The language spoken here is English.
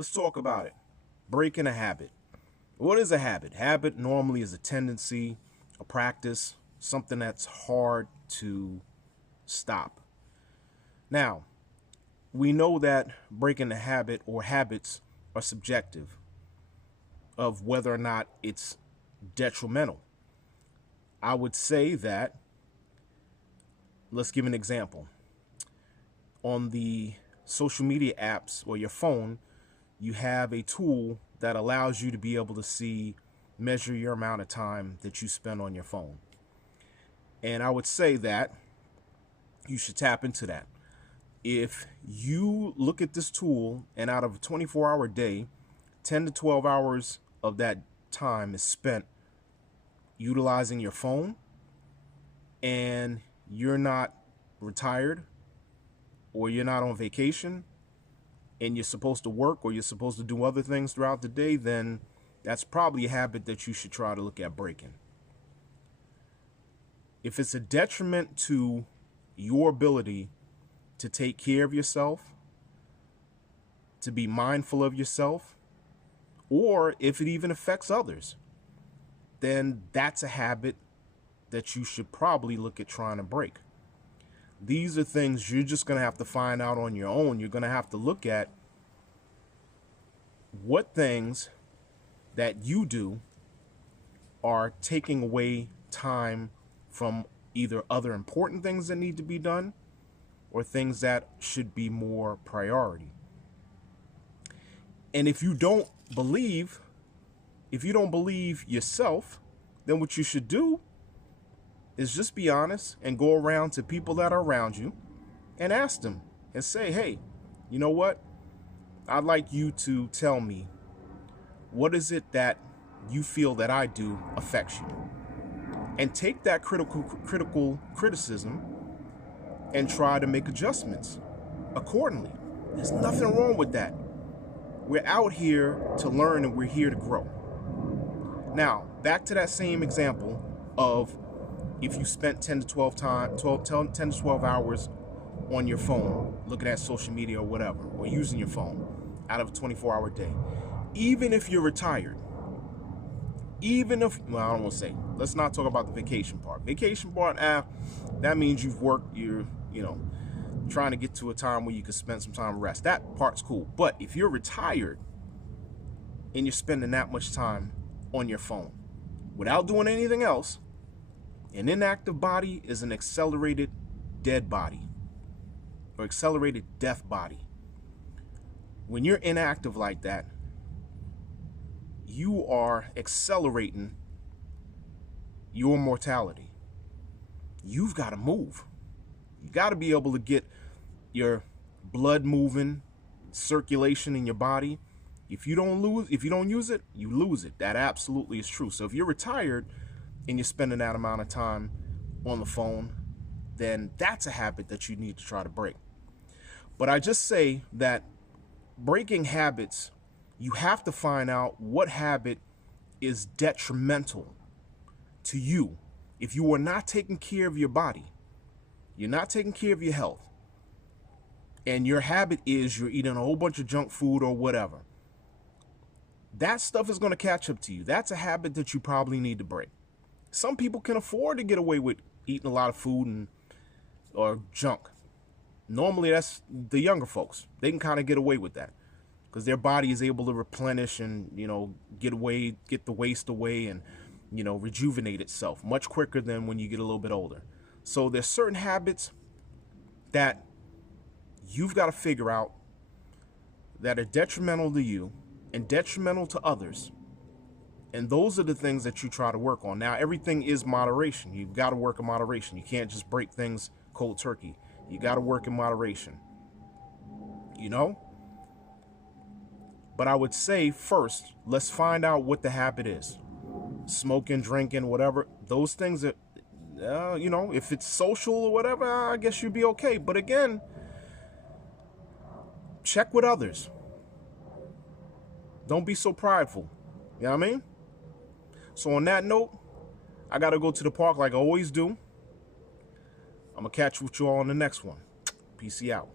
Let's talk about it. Breaking a habit. What is a habit? Habit normally is a tendency, a practice, something that's hard to stop. Now, we know that breaking a habit or habits are subjective of whether or not it's detrimental. I would say that, let's give an example. On the social media apps or your phone, you have a tool that allows you to be able to measure your amount of time that you spend on your phone. And I would say that you should tap into that. If you look at this tool and out of a 24-hour day, 10 to 12 hours of that time is spent utilizing your phone, and you're not retired or you're not on vacation and you're supposed to work or you're supposed to do other things throughout the day, then that's probably a habit that you should try to look at breaking. If it's a detriment to your ability to take care of yourself, to be mindful of yourself, or if it even affects others, then that's a habit that you should probably look at trying to break. These are things you're just going to have to find out on your own. You're going to have to look at what things that you do are taking away time from either other important things that need to be done or things that should be more priority. And if you don't believe yourself, then what you should do is just be honest and go around to people that are around you and ask them and say, hey, you know what? I'd like you to tell me, what is it that you feel that I do affects you? And take that criticism and try to make adjustments accordingly. There's nothing wrong with that. We're out here to learn and we're here to grow. Now, back to that same example of if you spent 10 to 12 hours on your phone, looking at social media or whatever, or using your phone out of a 24-hour day. Even if you're retired, I don't want to say, let's not talk about the vacation part. Vacation part, that means you've worked, you're trying to get to a time where you can spend some time rest. That part's cool. But if you're retired and you're spending that much time on your phone without doing anything else, an inactive body is an accelerated dead body or accelerated death body. When you're inactive like that, you are accelerating your mortality. You've got to move. You got to be able to get your blood moving, circulation in your body. If you don't use it, you lose it. That absolutely is true. So if you're retired and you're spending that amount of time on the phone, then that's a habit that you need to try to break. But I just say that breaking habits, you have to find out what habit is detrimental to you. If you are not taking care of your body, you're not taking care of your health, and your habit is you're eating a whole bunch of junk food or whatever, that stuff is going to catch up to you. That's a habit that you probably need to break. Some people can afford to get away with eating a lot of food or junk. Normally, that's the younger folks. They can kind of get away with that because their body is able to replenish and, get the waste away and, rejuvenate itself much quicker than when you get a little bit older. So there's certain habits that you've got to figure out that are detrimental to you and detrimental to others. And those are the things that you try to work on. Now, everything is moderation. You've got to work in moderation. You can't just break things cold turkey. You got to work in moderation. But I would say first, let's find out what the habit is. Smoking, drinking, whatever. Those things that, if it's social or whatever, I guess you'd be okay. But again, check with others. Don't be so prideful. You know what I mean? So on that note, I got to go to the park like I always do. I'm going to catch you all on the next one. Peace out.